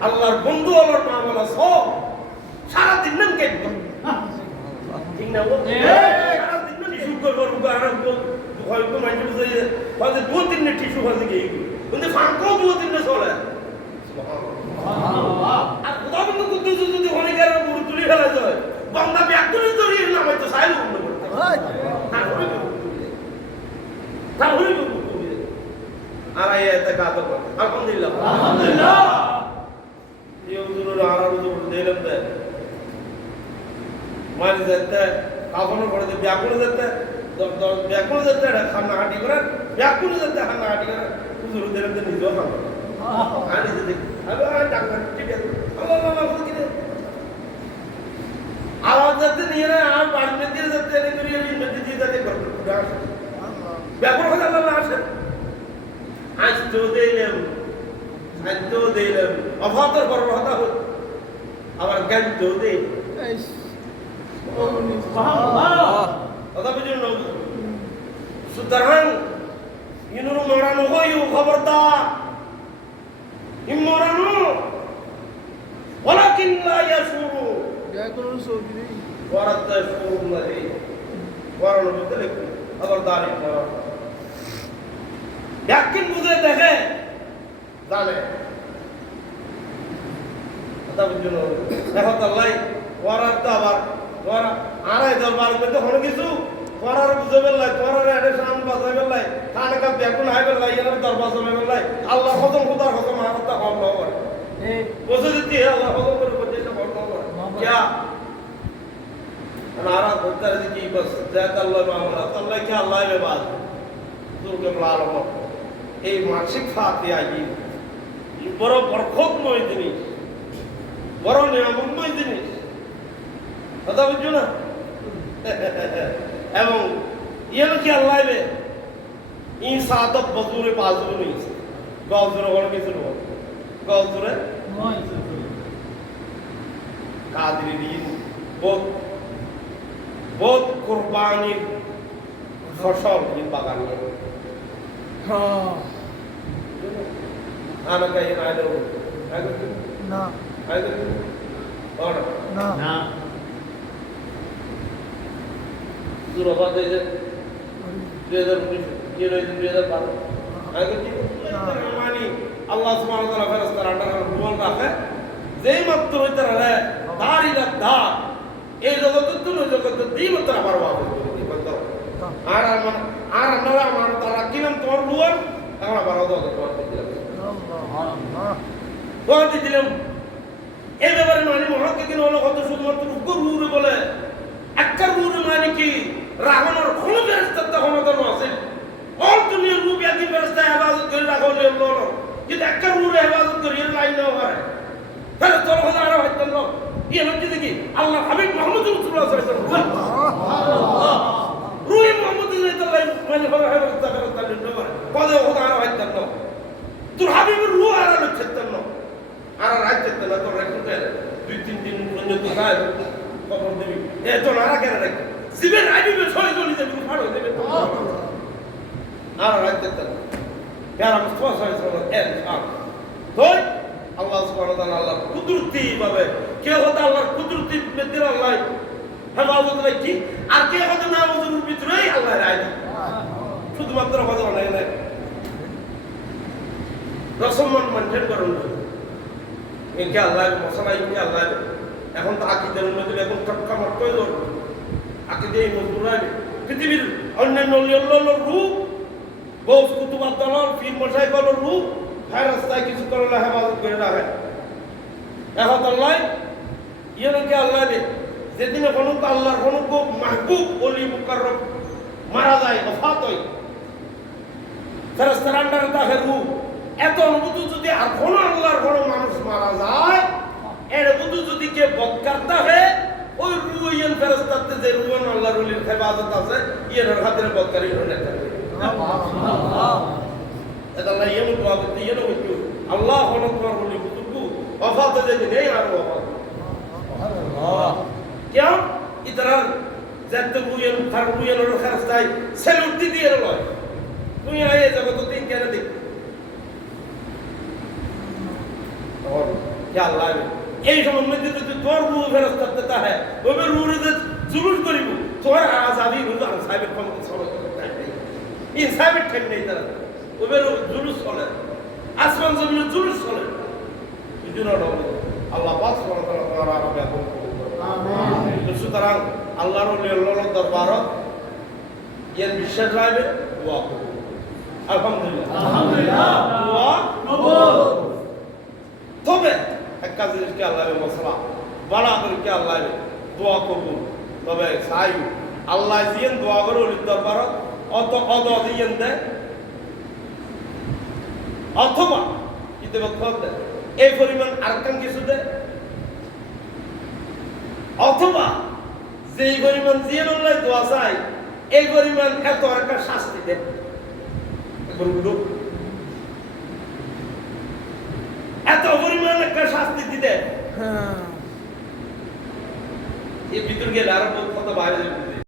আল্লাহর বন্ধু আল্লাহর নাম হলো সব সারাদিন নাম কেন ঠিক না সারাদিন নাম টিস্যু করবো হয়তো মাইন্ড বুঝে হয়তো দু তিনটে টিস্যু হয়েছে গিয়ে কিন্তু ফাঁকও দু তিনটে চলে আর কোথাও কিন্তু কুদ্দুস যদি অনেকের মুড়ি তুলি ফেলা যায় বাংলা ব্যাকরণের জড়িয়ে নাম হয়তো সাইল বন্ধ করতে তাহলে আর আয়াতে কাজ করে আলহামদুলিল্লাহ আলহামদুলিল্লাহ এই হুজুরের আরাম তো দিলাম দে মারি যেতে কাফন করে দে ব্যাকুল যেতে ব্যাকুল যেতে খানা হাঁটি করে ব্যাকুল যেতে খানা হাঁটি করে হুজুর দিলাম দে নিজেও খাবো আনি যেতে আবে ডাক্তার ঠিক আছে আল্লাহ আল্লাহ কি রে আওয়াজ যেতে নিয়ে না আর বাড়িতে দিয়ে যেতে এনে করে ইনভেস্ট দিয়ে যেতে করবে ব্যাকুল হলে আল্লাহ আসে আজও দিলাম অফাতর বড় কথা হল আবার জ্ঞানও দিই কথা বুঝুন না সুতরাং ইনুর মরানো হইও খবরদার ইম মরানো ওয়ালাকিন লা ইয়াশুরু ব্যাকরণ সৌদি ওয়ারাত শুরু নাহি ওয়ারানো বদলে খবরদার ইয়াকিন বুঝে দেখে জানে কথা বুঝুন দেখো আল্লাহ ওয়ারার তো আবার ওয়ারা আড়াই দরবার মধ্যে হলো কিছু ওয়ারার বুঝে বেলাই ওয়ারার এডে সামনে বাজাই বেলাই কানে কা বেকুন হাই বেলাই এর দরবার চলে বেলাই আল্লাহ খতম খোদার খতম আরতা হল নগর এই বুঝে দিতে আল্লাহ খতম করে বলতে তো হল নগর क्या नारा होता है कि बस जात अल्लाह मामला अल्लाह क्या अल्लाह में बात দুর্গে আলম এই মানসিক ফাতে আই বড় বরকতময় জিনিস বড় নিয়ামতময় জিনিস কথা বুঝছো না এবং ইয়ে কি আল্লাহ বে ই সাদত বজুরে বাজু নেই গজুরে বড় কিছু নয় গজুরে কাদরি দিন বহুত বহুত কুরবানির ফসল এই বাগান আমাকে এই আইলো না আইলো না না দুরবাদ এই যে 2019 2012 আগে কি মানে আল্লাহ সুবহানাহু ওয়া তাআলা ফেরেশতারা আন্ডার রুল রাখে যেই মাত্র হইতে রলে দাঁড়িলা দা এই জগৎ তুলো জগৎ দিই মাত্র আমার বাবা আর আমরা আমার তারা কিলাম তোর রুল আমরা বারো দাও তোমার দিলাম আল্লাহ দিলাম এই ব্যাপারে মানে মহাকিন হলো কত শুধুমাত্র রুরে বলে একটা রুরে মানে কি রাবণের কোনো ফেরেশতা ক্ষমতা আছে অল দুনিয়ার রূপ একই ফেরেশতা ইবাদত করে রাখো লেলো কিন্তু একটা রুরে ইবাদত করে এর লাইন না করে ফেরেশতা কথা আর হইতো না এই হচ্ছে কি আল্লাহ হাবিব মুহাম্মদ রাসূলুল্লাহ সাল্লাল্লাহু আলাইহি ওয়াসাল্লাম রুই মুহাম্মদ সাল্লাল্লাহু মানে বড় ফেরেশতা ফেরেশতা লিndo করে পদে কথা আর হইতো না তোর হাবিবের রূহ আর হচ্ছে না আর রাইতে না তো রাখতে দুই তিন দিন পর্যন্ত খায় খবর দিবি এত নারা কেন রাখতে জীবের আইবিবে ছয় জনি দেবে ফাড়ো দেবে তো আর রাইতে না यार মুস্তাফা সাল্লাল্লাহু আলাইহি ওয়াসাল্লাম তো আল্লাহ সুবহানাহু ওয়া তাআলা আল্লাহর কুদরতি ভাবে কে হতে আল্লাহর কুদরতি মেদির আল্লাহ হেফাজত রাখি আর কে হতে না ওজুর ভিতরেই আল্লাহ রায় শুধুমাত্র কথা নাই না রসমান মেনটেন করুন ইনকে আল্লাহ মশলা ইনকে আল্লাহ এখন তো আকীদার মধ্যে এখন টক্কা মারতেই দর আকীদা এই মজদুরাই পৃথিবীর অন্যান্য আল্লাহর রূপ বহুত কুতুব দলাল পীর মশাইখের রূপ হ্যাঁ রাস্তায় কিছু করলে হেফাজত করে রাখে এখন আল্লাহ ইয়েকে আল্লাহ যেদিন কোনো আল্লাহর কোনো মাহবুব ওলি মুকাররম মারা যায় ওফাত হয় ফেরেশতার আন্ডারে তাকে রূপ এত অনুভূতি যদি আর কোনো আল্লাহর কোনো মানুষ মারা যায় এর অনুভূতি যদি কে বদকারতা হয় ওই রুইয়েন ফেরেশতাতে যে রুইয়েন আল্লাহর ওলির হেফাজত আছে ইয়ের খাতিরে বদকারি হয়ে না আল্লাহ এটা আল্লাহ ইয়েন দোয়া ইয়েন হইতো আল্লাহ হলো তোমার ওলি বুতুকু ওফাত যদি নেই আর ওফাত আল্লাহ কেন ইতরার যাতে রুইয়েন তার রুইয়েনের ফেরেশতায় সেলুট দিয়ে লয় তুই আয়ে জগৎ দিন কেন দেখ খেয়াল লাগবে এই সময় মধ্যে যদি তোর রু ফেরত করতে তাহে ওবে রুরে যে জুলুস করিব তোর আজাদি রুজ আর সাহেবের ক্ষমতা সরব এই সাহেবের ঠেক নেই তারা ওবে জুলুস চলে আসমান জমিনে জুলুস চলে এই জন্য আল্লাহ পাক সুবহানাহু ওয়া তাআলা আরাবে এখন আমিন সুতরাং আল্লাহর ওলি আল্লাহর দরবারত এর বিশ্বাস রাখবে দোয়া করবে আলহামদুলিল্লাহ দোয়া কবুল তবে এক কাজ কি আল্লাহ মশলা বলা করে কি আল্লাহ দোয়া কবুল তবে চাই আল্লাহ জিয়েন দোয়া করে ওলির দরবারত অত দিয়েন দেয় অথবা ইতিমধ্যে এই পরিমাণ আরেকখান কিছু দেয় অথবা যেই পরিমাণ জিয়েন আল্লাহ দোয়া চাই এই পরিমাণ এত একটা শাস্তি দেয় এত পরিমাণ একটা শাস্তি দিতে হ্যাঁ এই ভিতর গেলে আরো কত বাইরে